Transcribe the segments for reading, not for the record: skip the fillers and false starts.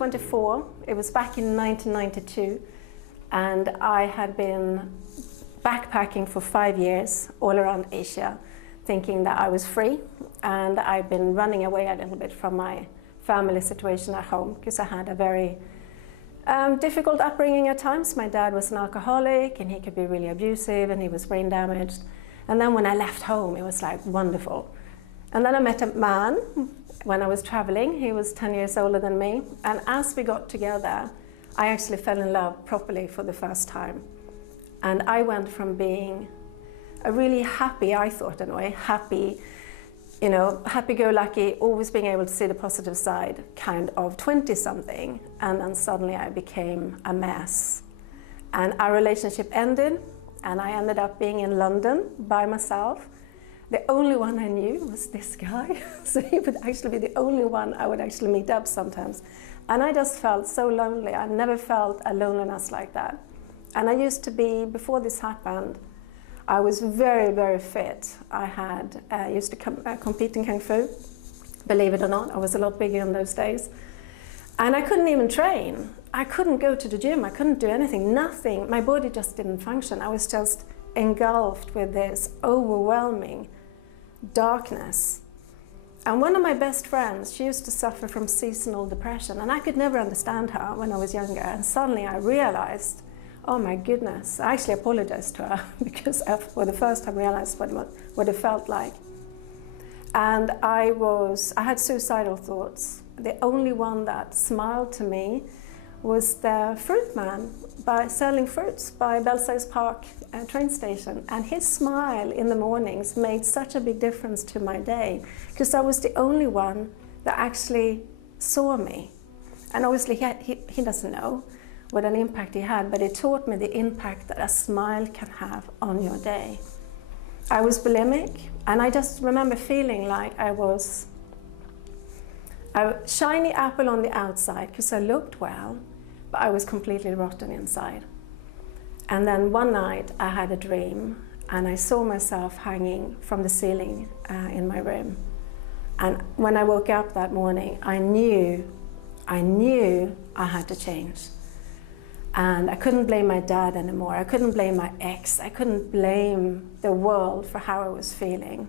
24. It was back in 1992, and I had been backpacking for 5 years all around Asia, thinking that I was free, and I'd been running away a little bit from my family situation at home because I had a very difficult upbringing at times. My dad was an alcoholic, and he could be really abusive, and he was brain damaged. And then when I left home, it was like wonderful. And then I met a man when I was traveling. He was 10 years older than me, and as we got together, I actually fell in love properly for the first time. And I went from being a really happy, I thought anyway, happy, happy-go-lucky, always being able to see the positive side, kind of 20-something, and then suddenly I became a mess. And our relationship ended, and I ended up being in London by myself. The only one I knew was this guy, so he would actually be the only one I would actually meet up sometimes. And I just felt so lonely. I never felt a loneliness like that. And I used to be, before this happened, I was very, very fit. I used to compete in Kung Fu, believe it or not. I was a lot bigger in those days. And I couldn't even train. I couldn't go to the gym. I couldn't do anything, nothing. My body just didn't function. I was just engulfed with this overwhelming darkness. And one of my best friends, she used to suffer from seasonal depression, and I could never understand her when I was younger. And suddenly I realized, oh my goodness, I actually apologized to her because I, for the first time, realized what it felt like. And I had suicidal thoughts. The only one that smiled to me was the fruit man selling fruits by Belsize Park train station. And his smile in the mornings made such a big difference to my day, because I was the only one that actually saw me. And obviously he doesn't know what an impact he had, but it taught me the impact that a smile can have on your day. I was bulimic, and I just remember feeling like I was a shiny apple on the outside because I looked well, but I was completely rotten inside. And then one night I had a dream, and I saw myself hanging from the ceiling in my room. And when I woke up that morning, I knew I had to change. And I couldn't blame my dad anymore. I couldn't blame my ex. I couldn't blame the world for how I was feeling.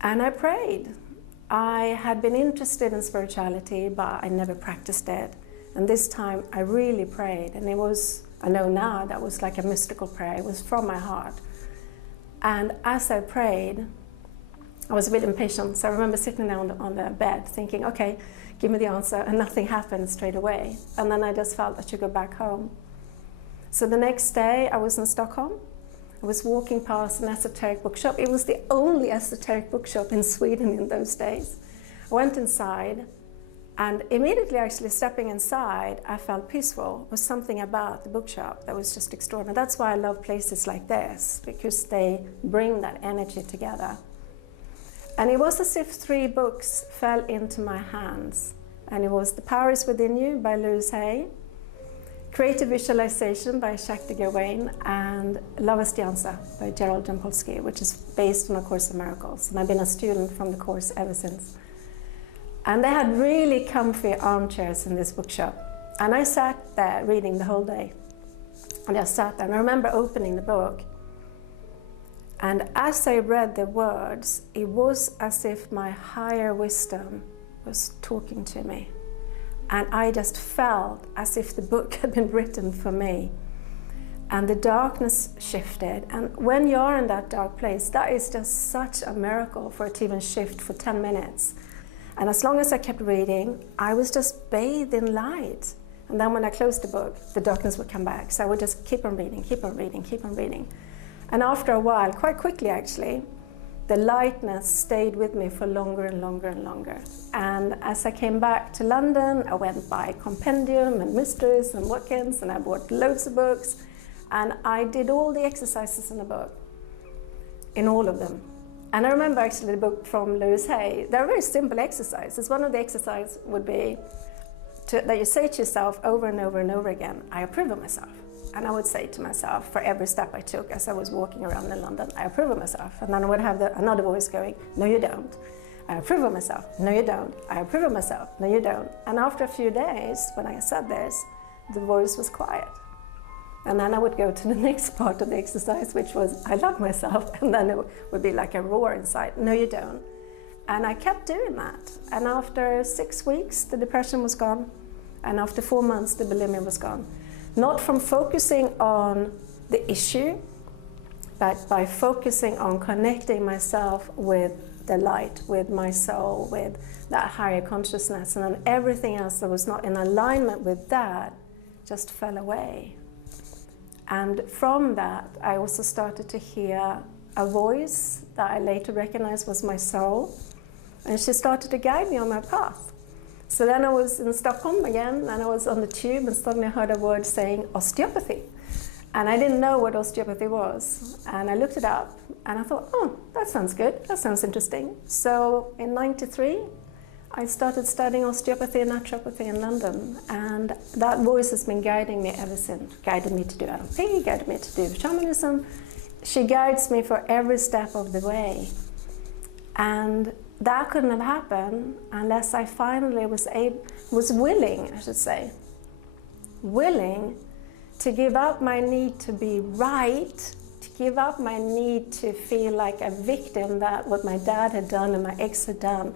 And I prayed. I had been interested in spirituality, but I never practiced it. And this time I really prayed, and it was, I know now, that was like a mystical prayer. It was from my heart. And as I prayed, I was a bit impatient, so I remember sitting down on the bed thinking, okay, give me the answer, and nothing happened straight away. And then I just felt I should go back home. So the next day I was in Stockholm. I was walking past an esoteric bookshop. It was the only esoteric bookshop in Sweden in those days. I went inside, and immediately actually stepping inside, I felt peaceful. There was something about the bookshop that was just extraordinary. That's why I love places like this, because they bring that energy together. And it was as if 3 books fell into my hands. And it was The Power is Within You by Louise Hay, Creative Visualization by Shakti Gawain, and Love is the Answer by Gerald Jampolsky, which is based on A Course in Miracles. And I've been a student from the course ever since. And they had really comfy armchairs in this bookshop. And I sat there reading the whole day. And I sat there, and I remember opening the book. And as I read the words, it was as if my higher wisdom was talking to me. And I just felt as if the book had been written for me. And the darkness shifted. And when you're in that dark place, that is just such a miracle for it to even shift for 10 minutes. And as long as I kept reading, I was just bathed in light. And then when I closed the book, the darkness would come back. So I would just keep on reading, keep on reading, keep on reading. And after a while, quite quickly actually, the lightness stayed with me for longer and longer and longer. And as I came back to London, I went by Compendium and Mysteries and Watkins, and I bought loads of books. And I did all the exercises in the book, in all of them. And I remember actually the book from Louise Hay. They're very simple exercises. One of the exercises would be that you say to yourself over and over and over again, I approve of myself. And I would say to myself for every step I took as I was walking around in London, I approve of myself. And then I would have another voice going, no you don't. I approve of myself. No, you don't. I approve of myself. No, you don't. And after a few days, when I said this, the voice was quiet. And then I would go to the next part of the exercise, which was, I love myself. And then it would be like a roar inside. No, you don't. And I kept doing that. And after 6 weeks, the depression was gone. And after 4 months, the bulimia was gone. Not from focusing on the issue, but by focusing on connecting myself with the light, with my soul, with that higher consciousness, and then everything else that was not in alignment with that just fell away. And from that, I also started to hear a voice that I later recognized was my soul, and she started to guide me on my path. So then I was in Stockholm again, and I was on the tube, and suddenly I heard a word saying osteopathy. And I didn't know what osteopathy was. And I looked it up, and I thought, oh, that sounds good, that sounds interesting. So in '93, I started studying osteopathy and naturopathy in London. And that voice has been guiding me ever since. Guided me to do NLP, guided me to do shamanism. She guides me for every step of the way. And that couldn't have happened unless I finally was willing, I should say, willing to give up my need to be right, to give up my need to feel like a victim, that what my dad had done and my ex had done,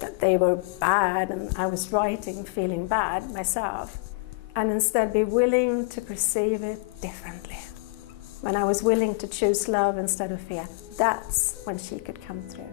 that they were bad and I was right in feeling bad myself, and instead be willing to perceive it differently. When I was willing to choose love instead of fear, that's when she could come through.